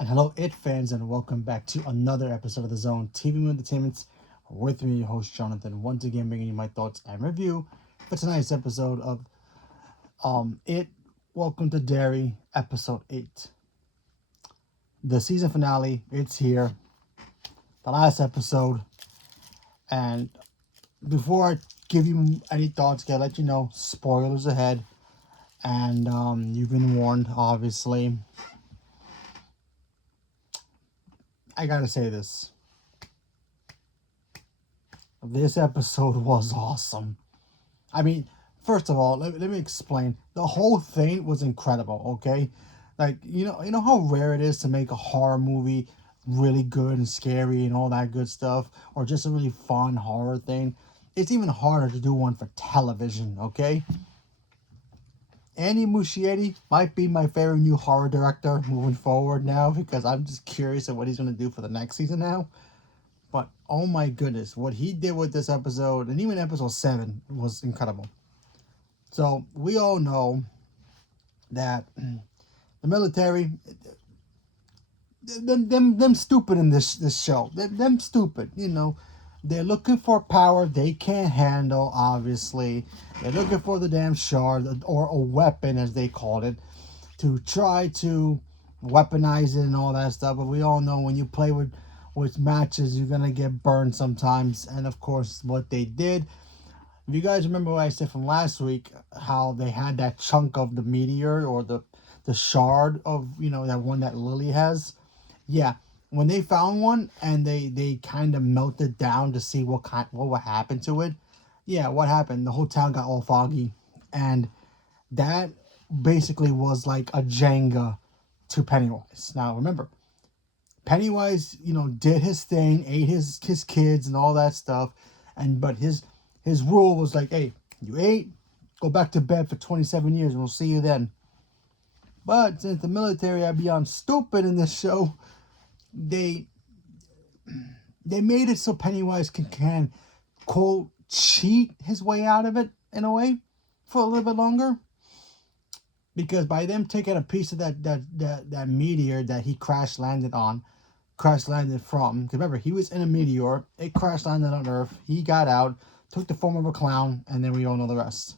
And hello, It fans, and welcome back to another episode of the Zone TV Entertainment. With me, your host Jonathan, once again bringing you my thoughts and review for tonight's episode of It. Welcome to Derry, episode 8. The season finale, it's here. The last episode. And before I give you any thoughts, gotta let you know, spoilers ahead. And you've been warned, obviously. I gotta say this. This episode was awesome. I mean, first of all, let me explain. The whole thing was incredible, okay? Like, you know how rare it is to make a horror movie really good and scary and all that good stuff, or just a really fun horror thing. It's even harder to do one for television, okay? Andy Muschietti might be my favorite new horror director moving forward now because I'm just curious of what he's going to do for the next season now. But oh my goodness, what he did with this episode and even episode 7 was incredible. So we all know that the military, them stupid in this show. Them stupid, you know. They're looking for power they can't handle. Obviously, they're looking for the damn shard or a weapon, as they called it, to try to weaponize it and all that stuff. But we all know when you play with matches, you're gonna get burned sometimes. And of course, what they did. If you guys remember what I said from last week, how they had that chunk of the meteor or the shard of that one that Lily has, yeah. When they found one and they kind of melted down to see what would happen to it, yeah, what happened? The whole town got all foggy, and that basically was like a Jenga to Pennywise. Now remember, Pennywise, did his thing, ate his kids and all that stuff, and but his rule was like, hey, you ate, go back to bed for 27 years, and we'll see you then. But since the military are beyond stupid in this show, they they made it so Pennywise can quote cheat his way out of it in a way for a little bit longer. Because by them taking a piece of that meteor that he crash landed from. Because remember, he was in a meteor. It crash landed on Earth. He got out, took the form of a clown, and then we all know the rest.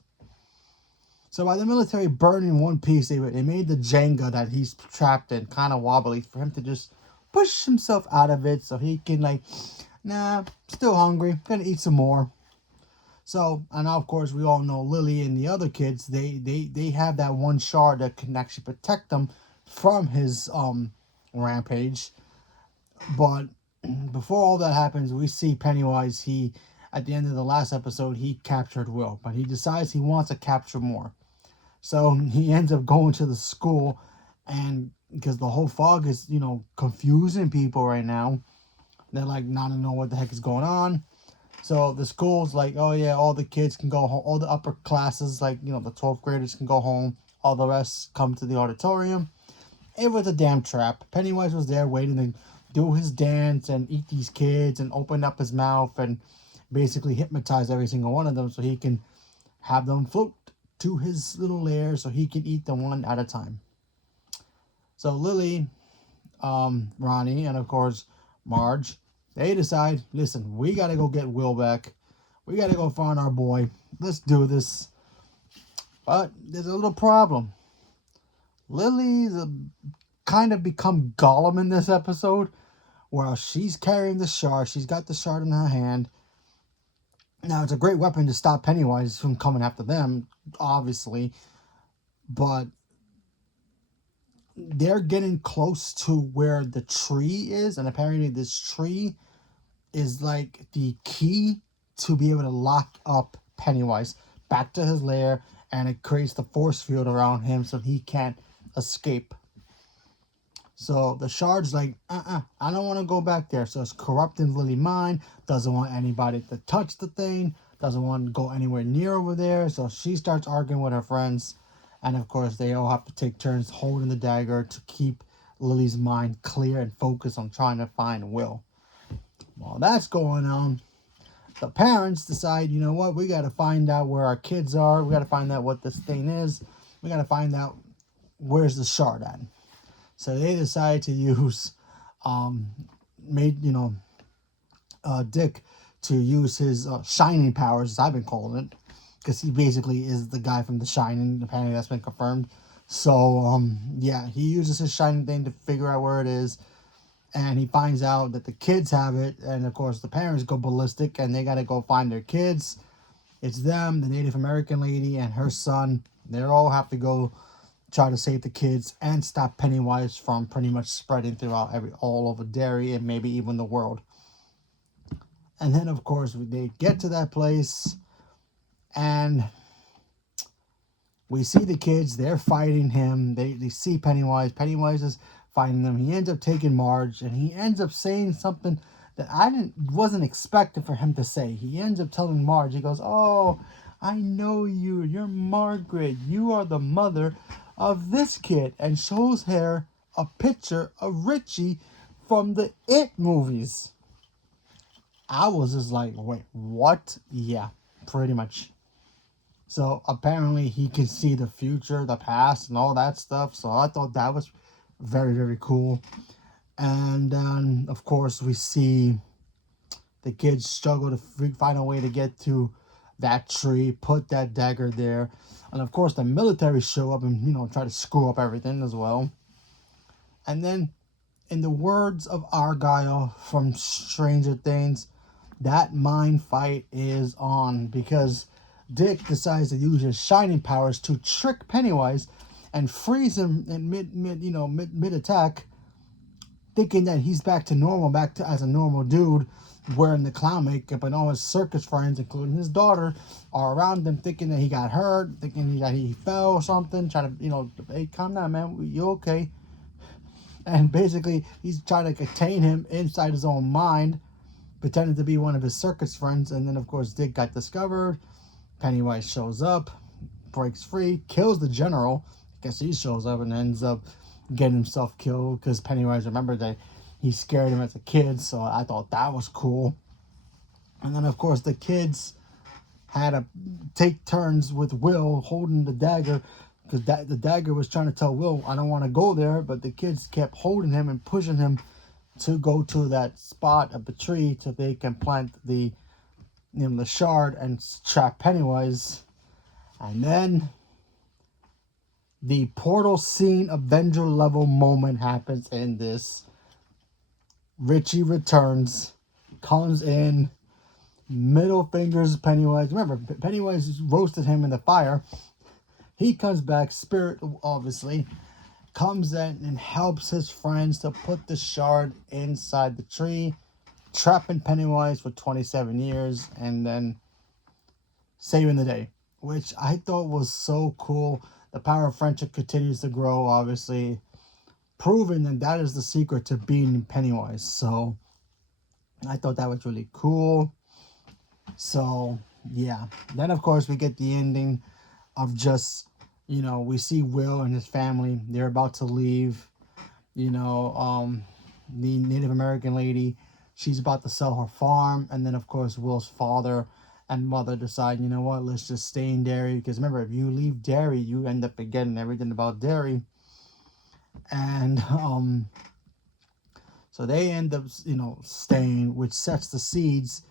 So by the military burning one piece, it made the Jenga that he's trapped in kind of wobbly for him to just push himself out of it so he can nah, still hungry, gonna eat some more. So, and now of course we all know Lily and the other kids, they have that one shard that can actually protect them from his rampage. But before all that happens, we see Pennywise, he at the end of the last episode, he captured Will, but he decides he wants to capture more. So he ends up going to the school, and because the whole fog is, confusing people right now, they're like not to know what the heck is going on. So the school's like, oh yeah, all the kids can go home, all the upper classes, like, the 12th graders can go home, all the rest come to the auditorium. It was a damn trap. Pennywise was there waiting to do his dance and eat these kids and open up his mouth and basically hypnotize every single one of them so he can have them float to his little lair so he can eat them one at a time. So Lily, Ronnie, and of course Marge, they decide, listen, we gotta go get Will back. We gotta go find our boy. Let's do this. But there's a little problem. Lily's kind of become Gollum in this episode, where she's carrying the shard. She's got the shard in her hand. Now, it's a great weapon to stop Pennywise from coming after them, obviously. But they're getting close to where the tree is. And apparently this tree is like the key to be able to lock up Pennywise back to his lair. And it creates the force field around him so he can't escape. So the shard's like, I don't want to go back there. So it's corrupting Lily's mind, doesn't want anybody to touch the thing, doesn't want to go anywhere near over there. So she starts arguing with her friends. And of course, they all have to take turns holding the dagger to keep Lily's mind clear and focus on trying to find Will. While that's going on, the parents decide, you know what, we got to find out where our kids are. We got to find out what this thing is. We got to find out where's the shard at. So they decided to use, um, made Dick to use his shining powers, as I've been calling it, because he basically is the guy from The Shining. Apparently, that's been confirmed. So yeah, he uses his shining thing to figure out where it is, and he finds out that the kids have it, and of course the parents go ballistic, and they got to go find their kids. It's them, the Native American lady, and her son. They all have to go try to save the kids and stop Pennywise from pretty much spreading throughout all over Derry and maybe even the world. And then of course they get to that place, and we see the kids. They're fighting him. They see Pennywise. Pennywise is fighting them. He ends up taking Marge, and he ends up saying something that I wasn't expecting for him to say. He ends up telling Marge. He goes, "Oh, I know you. You're Margaret. You are the mother of this kid," and shows her a picture of Richie from the It movies. I was just like, "Wait, what?" Yeah, pretty much. So apparently he can see the future, the past, and all that stuff. So I thought that was very, very cool. And then, of course, we see the kids struggle to find a way to get to that tree, put that dagger there. And of course, the military show up and, try to screw up everything as well. And then, in the words of Argyle from Stranger Things, that mind fight is on, because Dick decides to use his shining powers to trick Pennywise and freeze him in mid attack, thinking that he's back to normal, back to as a normal dude, wearing the clown makeup, and all his circus friends, including his daughter, are around him, thinking that he got hurt, thinking that he fell or something, trying to, hey, calm down, man, you okay? And basically, he's trying to contain him inside his own mind, pretending to be one of his circus friends. And then, of course, Dick got discovered. Pennywise shows up, breaks free, kills the general. I guess he shows up and ends up getting himself killed, because Pennywise remembered that he scared him as a kid. So I thought that was cool. And then, of course, the kids had to take turns with Will holding the dagger, because the dagger was trying to tell Will, I don't want to go there. But the kids kept holding him and pushing him to go to that spot of the tree so they can plant the shard and trap Pennywise. And then the portal scene Avenger level moment happens in this. Richie returns, comes in, middle fingers Pennywise. Remember, Pennywise roasted him in the fire. He comes back, spirit obviously, comes in and helps his friends to put the shard inside the tree, trapping Pennywise for 27 years, and then saving the day, which I thought was so cool. The power of friendship continues to grow, obviously, proving that is the secret to being Pennywise. So I thought that was really cool. So yeah, then of course we get the ending of just, we see Will and his family. They're about to leave. The Native American lady, she's about to sell her farm, and then of course Will's father and mother decide, what, let's just stay in Derry, because remember, if you leave Derry, you end up forgetting everything about Derry. And so they end up, staying, which sets the seeds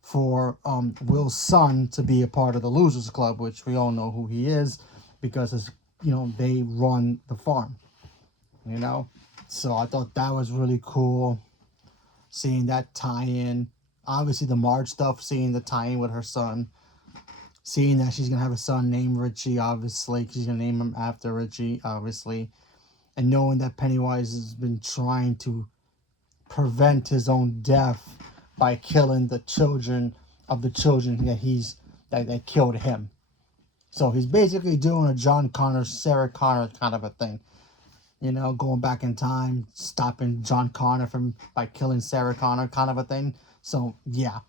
for Will's son to be a part of the Losers Club, which we all know who he is, because it's, they run the farm. So I thought that was really cool, seeing that tie-in. Obviously the Marge stuff, seeing the tie-in with her son, seeing that she's gonna have a son named Richie, obviously, she's gonna name him after Richie, obviously, and knowing that Pennywise has been trying to prevent his own death by killing the children of the children that killed him. So he's basically doing a John Connor, Sarah Connor kind of a thing. Going back in time, stopping John Connor by killing Sarah Connor kind of a thing. So yeah.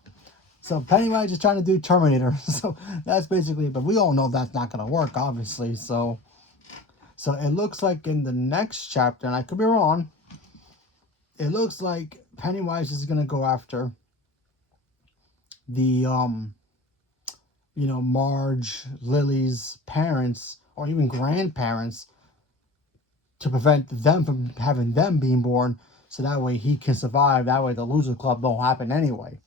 So Pennywise is trying to do Terminator. So that's basically, but we all know that's not going to work, obviously. So it looks like in the next chapter, and I could be wrong, it looks like Pennywise is going to go after the, Marge, Lily's parents, or even grandparents, to prevent them from having them being born, so that way he can survive. That way the loser club don't happen anyway.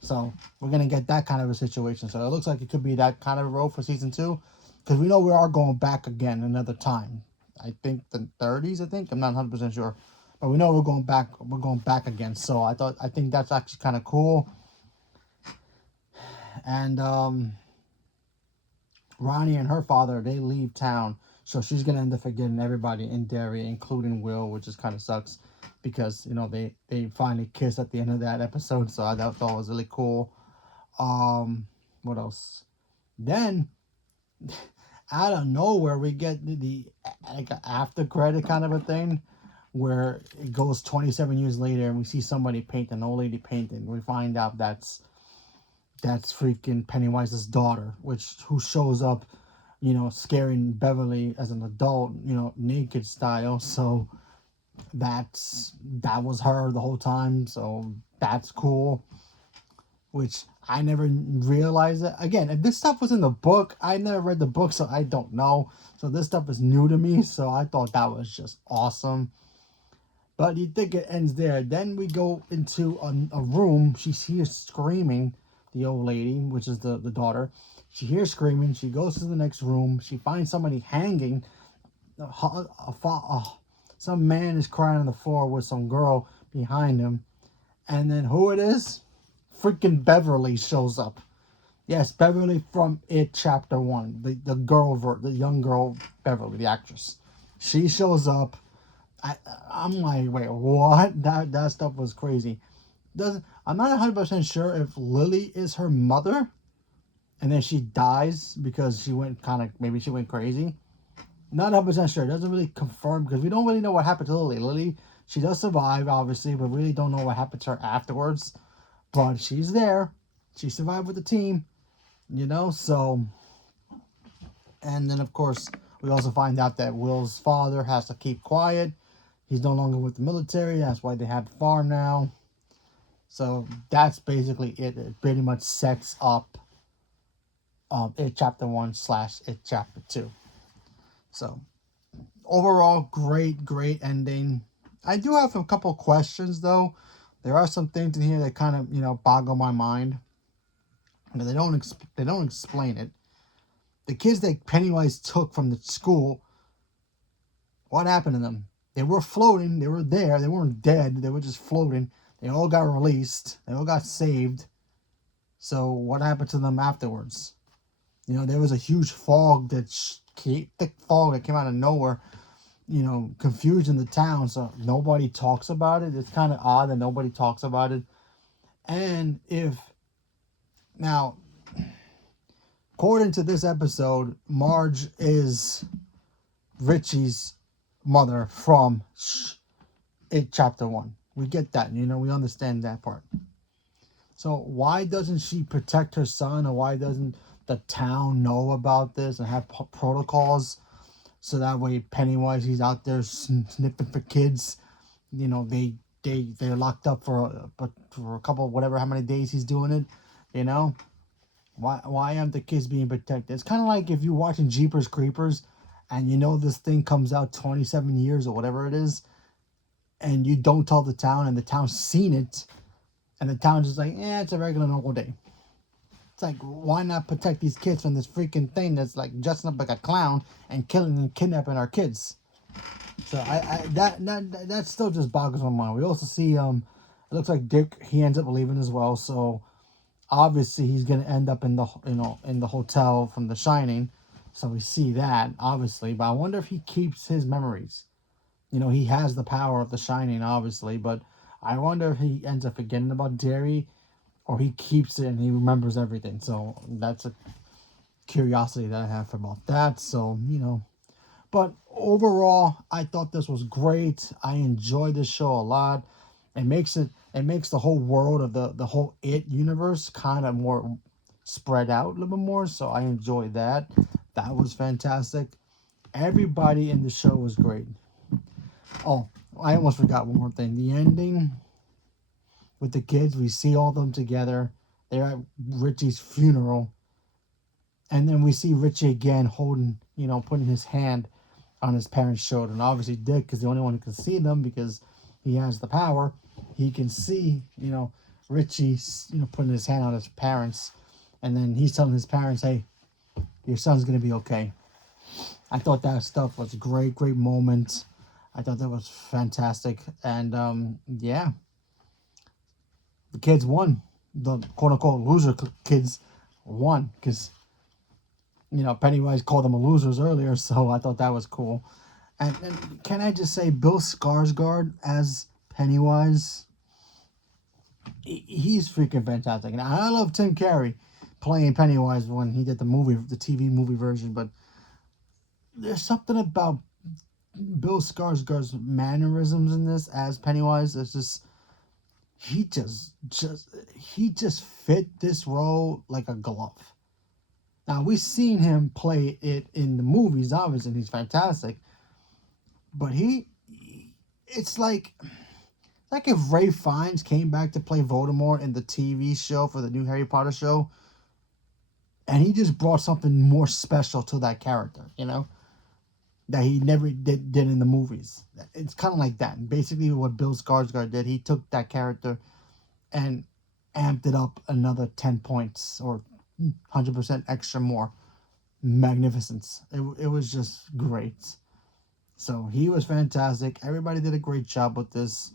So we're gonna get that kind of a situation. So it looks like it could be that kind of a role for season two, because we know we are going back again another time. I think the 30s. I think I'm not 100% sure, but we know we're going back. We're going back again. So I think that's actually kind of cool. And Ronnie and her father, they leave town, so she's gonna end up forgetting everybody in Derry, including Will, which just kind of sucks, because they finally kiss at the end of that episode. So I thought it was really cool. What else? Then out of nowhere we get the like after credit kind of a thing, where it goes 27 years later and we see somebody paint an old lady painting. We find out that's freaking Pennywise's daughter, who shows up, scaring Beverly as an adult, naked style. So that was her the whole time. So that's cool. Which I never realized it. Again, if this stuff was in the book, I never read the book, so I don't know. So this stuff is new to me. So I thought that was just awesome. But you think it ends there. Then we go into a room. She hears screaming, the old lady, which is the daughter. She hears screaming. She goes to the next room. She finds somebody hanging. Some man is crying on the floor with some girl behind him. And then who it is? Freaking Beverly shows up. Yes, Beverly from It Chapter 1. The young girl Beverly, the actress. She shows up. I'm like, wait, what? That stuff was crazy. I'm not 100% sure if Lily is her mother, and then she dies because maybe she went crazy. Not 100% sure. It doesn't really confirm, because we don't really know what happened to Lily. Lily, she does survive, obviously, but really don't know what happened to her afterwards. But she's there. She survived with the team, so. And then, of course, we also find out that Will's father has to keep quiet. He's no longer with the military. That's why they have the farm now. So that's basically it. It pretty much sets up It Chapter 1 / It Chapter 2. So overall, great ending. I do have a couple questions, though. There are some things in here that kind of, boggle my mind. But they don't explain it. The kids that Pennywise took from the school, what happened to them? They were floating. They were there. They weren't dead. They were just floating. They all got released. They all got saved. So what happened to them afterwards? There was a huge fog thick fog that came out of nowhere, confusing the town. So nobody talks about it. It's kind of odd that nobody talks about it. And now, according to this episode, Marge is Richie's mother from It Chapter 1. We get that, we understand that part. So why doesn't she protect her son, or why doesn't the town know about this and have protocols, so that way Pennywise, he's out there sniffing for kids, they're locked up for a couple, whatever, how many days he's doing it, why aren't the kids being protected? It's kind of like if you're watching Jeepers Creepers and this thing comes out 27 years or whatever it is, and you don't tell the town, and the town's seen it, and the town's just like, it's a regular normal day. It's like, why not protect these kids from this freaking thing that's like dressing up like a clown and killing and kidnapping our kids? So that still just boggles my mind. We also see it looks like Dick, he ends up leaving as well. So obviously he's gonna end up in the hotel from The Shining. So we see that obviously, but I wonder if he keeps his memories. He has the power of The Shining, obviously, but I wonder if he ends up forgetting about Derry, or he keeps it and he remembers everything. So that's a curiosity that I have about that. So, but overall, I thought this was great. I enjoyed this show a lot. It makes the whole world of the whole It universe kind of more spread out a little bit more. So I enjoyed that. That was fantastic. Everybody in the show was great. Oh, I almost forgot one more thing. The ending with the kids, we see all of them together. They're at Richie's funeral. And then we see Richie again holding, putting his hand on his parents' shoulder. And obviously Dick is the only one who can see them because he has the power. He can see, Richie, putting his hand on his parents. And then he's telling his parents, hey, your son's going to be okay. I thought that stuff was a great, great moment. I thought that was fantastic. And yeah, the kids won. The quote unquote loser kids won because, Pennywise called them losers earlier. So I thought that was cool. And can I just say, Bill Skarsgård as Pennywise, he's freaking fantastic. And I love Tim Curry playing Pennywise when he did the TV movie version. But there's something about Bill Skarsgård's mannerisms in this as Pennywise. It's just he just fit this role like a glove. Now we've seen him play it in the movies, obviously, and he's fantastic. But it's like if Ray Fiennes came back to play Voldemort in the TV show for the new Harry Potter show, and he just brought something more special to that character, that he never did in the movies. It's kind of like that. And basically what Bill Skarsgård did, he took that character and amped it up another 10 points or 100% extra more. Magnificence. It was just great. So he was fantastic. Everybody did a great job with this.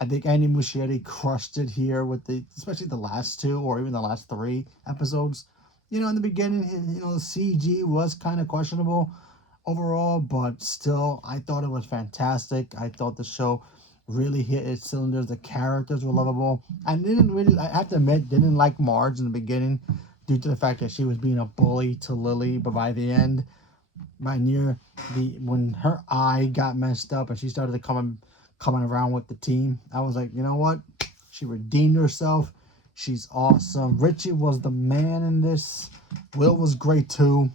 I think Andy Muschietti crushed it here with especially the last two or even the last three episodes. In the beginning, the CG was kind of questionable overall, but still, I thought it was fantastic. I thought the show really hit its cylinders. The characters were lovable. I have to admit, didn't like Marge in the beginning due to the fact that she was being a bully to Lily, but by the end, when her eye got messed up and she started to coming around with the team, I was like, you know what? She redeemed herself. She's awesome. Richie was the man in this. Will was great too.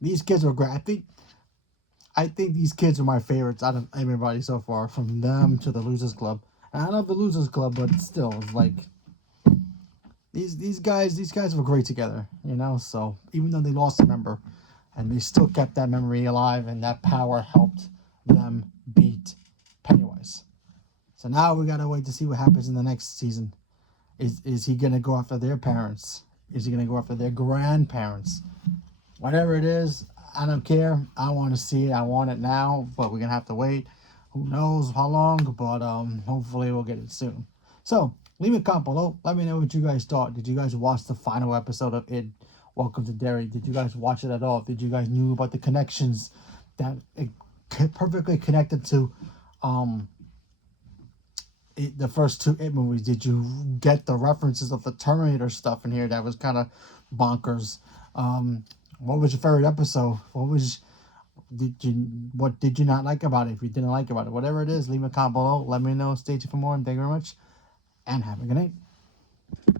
These kids were great. I think these kids are my favorites out of everybody so far, from them to the Losers Club. And I love the Losers Club, but still, it's like these guys were great together, So even though they lost a member, and they still kept that memory alive, and that power helped them beat Pennywise. So now we gotta wait to see what happens in the next season. Is he gonna go after their parents? Is he gonna go after their grandparents? Whatever it is, I don't care. I want to see it. I want it now, but we're gonna have to wait. Who knows how long? But hopefully we'll get it soon. So leave a comment below. Let me know what you guys thought. Did you guys watch the final episode of It? Welcome to Derry. Did you guys watch it at all? Did you guys knew about the connections that it perfectly connected to the first two It movies? Did you get the references of the Terminator stuff in here that was kind of bonkers? What was your favorite episode? What did you not like about it? If you didn't like about it, whatever it is, leave a comment below. Let me know. Stay tuned for more, and thank you very much, and have a good night.